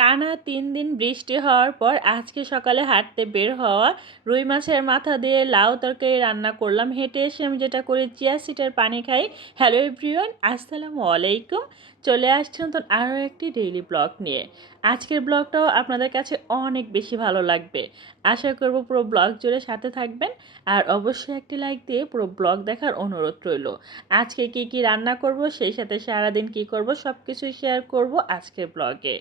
টানা তিন দিন বৃষ্টি হওয়ার পর আজকে সকালে হাঁটতে বের হওয়া, রুই মাছের মাথা দিয়ে লাউ তরকারি রান্না করলাম, হেঁটে এসে আমি যেটা করি, চিয়া সিটের পানি খাই। হ্যালো এভরিওয়ান, আসসালামু আলাইকুম। চলে আসছি নতুন আরও একটি ডেইলি ব্লগ নিয়ে। আজকের ব্লগটাও আপনাদের কাছে অনেক বেশি ভালো লাগবে। আশা করব পুরো ব্লগ জুড়ে সাথে থাকবেন আর অবশ্যই একটি লাইক দিয়ে পুরো ব্লগ দেখার অনুরোধ রইল। আজকে কি কি রান্না করব, সেই সাথে সারাদিন কি করব সব কিছুই শেয়ার করব আজকের ব্লগে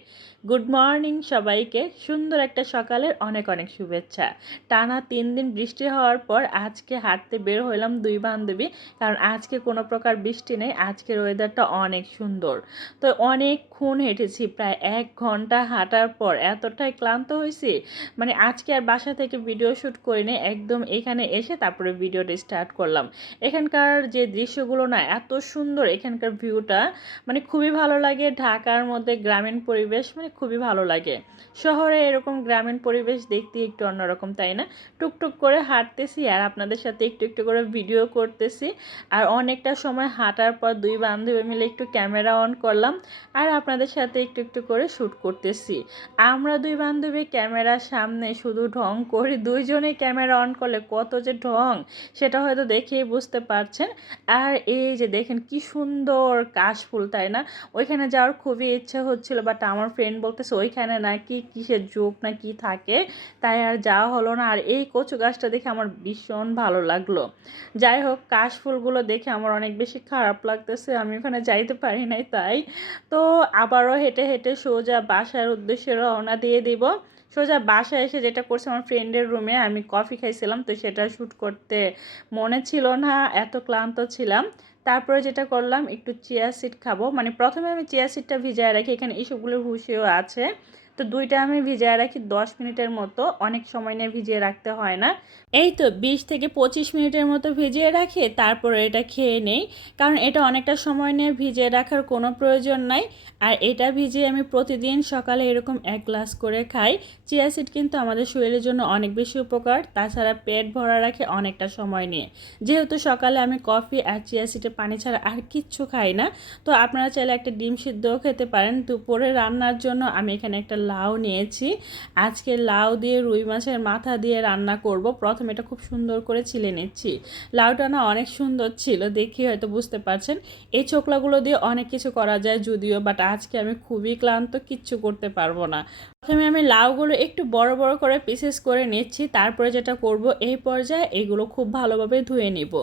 গুড মর্নিং সবাইকে, সুন্দর একটা সকালের অনেক অনেক শুভেচ্ছা। টানা তিন দিন বৃষ্টি হওয়ার পর আজকে হাঁটতে বের হইলাম দুই বান্ধবী, কারণ আজকে কোনো প্রকার বৃষ্টি নেই, আজকের ওয়েদারটা অনেক সুন্দর। তো অনেকক্ষণ হেঁটেছি, প্রায় এক ঘণ্টা হাঁটার পর। এতটাই ক্লান্ত হয়েছি মানে আজকে আর বাসা থেকে ভিডিও শ্যুট করিনি, একদম এখানে এসে তারপরে ভিডিওটা স্টার্ট করলাম। এখানকার যে দৃশ্যগুলো না, এত সুন্দর এখানকার ভিউটা মানে খুবই ভালো লাগে। ঢাকার মধ্যে গ্রামীণ পরিবেশ মানে খুবই ভালো লাগে। শহরে এরকম গ্রামীণ পরিবেশ দেখতে একটু অন্যরকম, তাই না? টুকটুক করে হাঁটতেছি আর আপনাদের সাথে একটু একটু করে ভিডিও করতেছি। আর অনেকটা সময় হাঁটার পর দুই বান্ধবী মিলে একটু ক্যামেরা অন করলাম আর আপনাদের সাথে একটু একটু করে শ্যুট করতেছি। আমরা দুই বান্ধবী ক্যামেরার সামনে শুধু ঢং করি, দুইজনে ক্যামেরা অন করলে কত যে ঢং, সেটা হয়তো দেখেই বুঝতে পারছেন। আর এই যে দেখেন কি সুন্দর কাশফুল, তাই না? ওইখানে যাওয়ার খুবই ইচ্ছা হচ্ছিল বাট আমার ফ্রেন্ড বলতেছে, ওইখানে নাকি কিসের যোগ না কি থাকে? তাই আর যাওয়া হলো না। আর এই কচু গাছটা দেখে আমার ভীষণ ভালো লাগল। যাই হোক, কাশফুলগুলো দেখে আমার অনেক বেশি খারাপ লাগতেছে। আমি ওখানে যাইতে পারি নাই, তাই তো আবারও হেঁটে হেঁটে সোজা বাসার উদ্দেশ্যে রওনা দিয়ে দিব। সোজা বাসায় এসে যেটা করছে আমার ফ্রেন্ডের রুমে আমি কফি খাইছিলাম, তো সেটা শ্যুট করতে মনে ছিল না, এত ক্লান্ত ছিলাম। তারপরে যেটা করলাম, একটু চিয়া সিড খাব। মানে প্রথমে আমি চিয়া সিডটা ভিজায় রাখি, এখানে এইসবগুলো হুশিও আছে। তো দুইটা আমি ভিজিয়ে রাখি, দশ মিনিটের মতো। অনেক সময় নিয়ে ভিজিয়ে রাখতে হয় না। এই তো বিশ থেকে পঁচিশ মিনিটের মতো ভিজিয়ে রাখি, তারপরে এটা খেয়ে নেই। কারণ এটা অনেকটা সময় নিয়ে ভিজিয়ে রাখার কোনো প্রয়োজন নাই। আর এটা ভিজিয়ে আমি প্রতিদিন সকালে এরকম এক গ্লাস করে খাই। চিয়া সিড কিন্তু আমাদের শরীরের জন্য অনেক বেশি উপকার। তাছাড়া পেট ভরা রাখে অনেকটা সময় নিয়ে। যেহেতু সকালে আমি কফি আর চিয়া সিডে পানি ছাড়া আর কিচ্ছু খাই না। তো আপনারা চাইলে একটা ডিম সিদ্ধও খেতে পারেন। দুপুরে রান্নার জন্য আমি এখানে একটা লাউ নিয়েছি। আজকে লাউ দিয়ে রুই মাছের মাথা দিয়ে রান্না করব। প্রথমে এটা খুব সুন্দর করে ছিলে নিচ্ছি। লাউটা না অনেক সুন্দর ছিল, দেখি হয়তো বুঝতে পারছেন। এই চোখলাগুলো দিয়ে অনেক কিছু করা যায় যদিও বাট আজকে আমি খুবই ক্লান্ত, কিচ্ছু করতে পারব না। প্রথমে আমি লাউগুলো একটু বড় বড় করে পিসেস করে নিচ্ছি, তারপরে যেটা করব এই পর্যায়ে এগুলো খুব ভালোভাবে ধুয়ে নিব।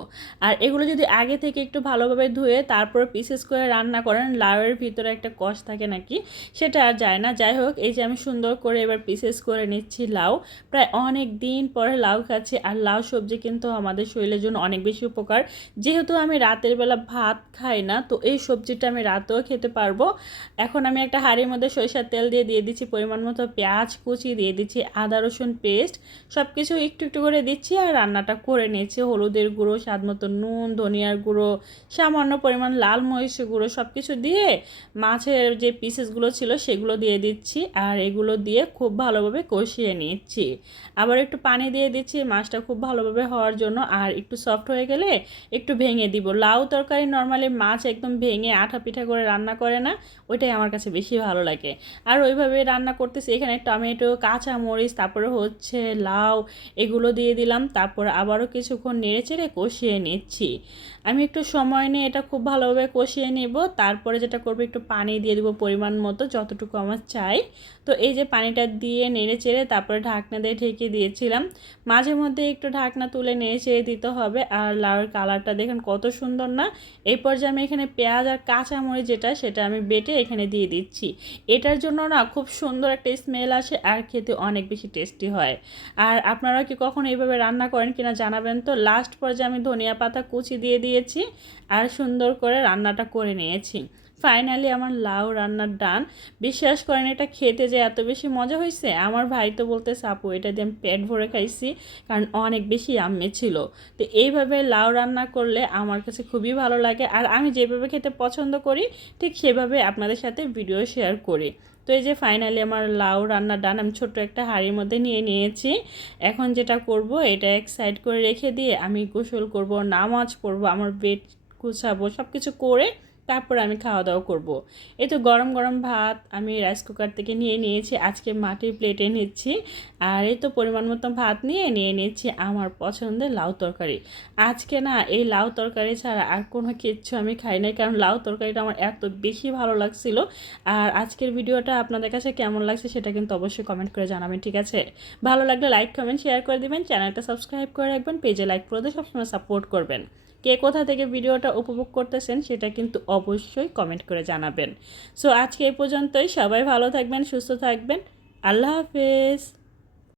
আর এগুলো যদি আগে থেকে একটু ভালোভাবে ধুয়ে তারপর পিসেস করে রান্না করেন, লাউয়ের ভিতরে একটা কষ থাকে নাকি, সেটা আর যায় না। যাই হোক, এই যে আমি সুন্দর করে এবার পিসেস করে নিচ্ছি লাউ। প্রায় অনেক দিন পরে লাউ খাচ্ছি, আর লাউ সবজি কিন্তু আমাদের শরীরের জন্য অনেক বেশি উপকার। যেহেতু আমি রাতের বেলা ভাত খাই না, তো এই সবজিটা আমি রাতেও খেতে পারব। এখন আমি একটা হাঁড়ির মধ্যে সরিষার তেল দিয়ে দিয়ে দিচ্ছি পরিমাণ মতো পেঁয়াজ কুচি দিয়ে দিচ্ছি, আদা, রসুন পেস্ট সব কিছু একটু একটু করে দিচ্ছি আর রান্নাটা করে নিয়েছি। হলুদের গুঁড়ো, স্বাদ মতো নুন, ধনিয়ার গুঁড়ো, সামান্য পরিমাণ লাল মরিচের গুঁড়ো সব কিছু দিয়ে মাছের যে পিসেসগুলো ছিল সেগুলো দিয়ে দিচ্ছি আর এগুলো দিয়ে খুব ভালোভাবে কষিয়ে নিচ্ছি। আবার একটু পানি দিয়ে দিচ্ছি মাছটা খুব ভালোভাবে হওয়ার জন্য আর একটু সফট হয়ে গেলে একটু ভেঙে দিব। লাউ তরকারি নর্মালি মাছ একদম ভেঙে আঠা পিঠা করে রান্না করে না, ওইটাই আমার কাছে বেশি ভালো লাগে। আর ওইভাবে রান্না করতেছি। এখানে টমেটো কাঁচা মরিচ তারপরে হচ্ছে লাউ, এগুলো দিয়ে দিলাম। তারপর আবারও কিছুক্ষণ নেড়ে চেড়ে কষিয়ে নিচ্ছি। আমি একটু সময় নিয়ে এটা খুব ভালোভাবে কষিয়ে নেব। তারপরে যেটা করব, একটু পানি দিয়ে দেবো পরিমাণ মতো, যতটুকু আমার চাই। তো এই যে পানিটা দিয়ে নেড়ে চেড়ে তারপরে ঢাকনা দিয়ে ঢেকে দিয়েছিলাম। মাঝে মধ্যে একটু ঢাকনা তুলে নেড়ে চেড়ে দিতে হবে। আর লাউয়ের কালারটা দেখেন কত সুন্দর না? এই পর্যায়ে আমি এখানে পেঁয়াজ আর কাঁচামরিচ যেটা, সেটা আমি বেটে এখানে দিয়ে দিচ্ছি। এটার জন্য না খুব সুন্দর একটা স্মেল আসে আর খেতে অনেক বেশি টেস্টি হয়। আর আপনারা কি কখনো এইভাবে রান্না করেন কিনা জানাবেন তো। লাস্ট পর্যায়ে আমি ধনিয়া পাতা কুচি দিয়ে দিয়েছি আর সুন্দর করে রান্নাটা করে নিয়েছি। ফাইনালি আমার লাউ রান্নার ডান। বিশ্বাস করেন, এটা খেতে যে এত বেশি মজা হয়েছে। আমার ভাই তো বলতে সাপু এটা দিয়ে আমি পেট ভরে খাইছি, কারণ অনেক বেশি আম্মে ছিল। তো এইভাবে লাউ রান্না করলে আমার কাছে খুবই ভালো লাগে। আর আমি যেভাবে খেতে পছন্দ করি, ঠিক সেভাবে আপনাদের সাথে ভিডিও শেয়ার করি। তো এই যে ফাইনালি আমার লাউ রান্না ডান, আমি ছোট্ট একটা হাঁড়ির মধ্যে নিয়ে নিয়েছি। এখন যেটা করব, এটা এক সাইড করে রেখে দিয়ে আমি গোসল করব, নামাজ পড়ব, আমার বেড গুছাবো সব কিছু করে তারপর আমি খাওয়া দাওয়া করব। এই তো গরম গরম ভাত আমি রাইস কুকার থেকে নিয়ে নিয়েছি, আজকে মাটির প্লেটে নিচ্ছি। আর এই তো পরিমাণ মতো ভাত নিয়ে নিয়ে নিচ্ছি আমার পছন্দের লাউ তরকারি। আজকে না এই লাউ তরকারি ছাড়া আর কোনো কিচ্ছু আমি খাই নাই, কারণ লাউ তরকারিটা আমার এত বেশি ভালো লাগছিল। আর আজকের ভিডিওটা আপনাদের কাছে কেমন লাগছে সেটা কিন্তু অবশ্যই কমেন্ট করে জানাবেন, ঠিক আছে? ভালো লাগলে লাইক কমেন্ট শেয়ার করে দেবেন চ্যানেলটা সাবস্ক্রাইব করে রাখবেন পেজে লাইক করে দিয়ে সবসময় সাপোর্ট করবেন। কে কোথা থেকে ভিডিওটা উপভোগ করতেছেন সেটা কিন্তু অবশ্যই কমেন্ট করে জানাবেন। সো আজকে এই পর্যন্তই। সবাই ভালো থাকবেন, সুস্থ থাকবেন। আল্লাহ হাফেজ।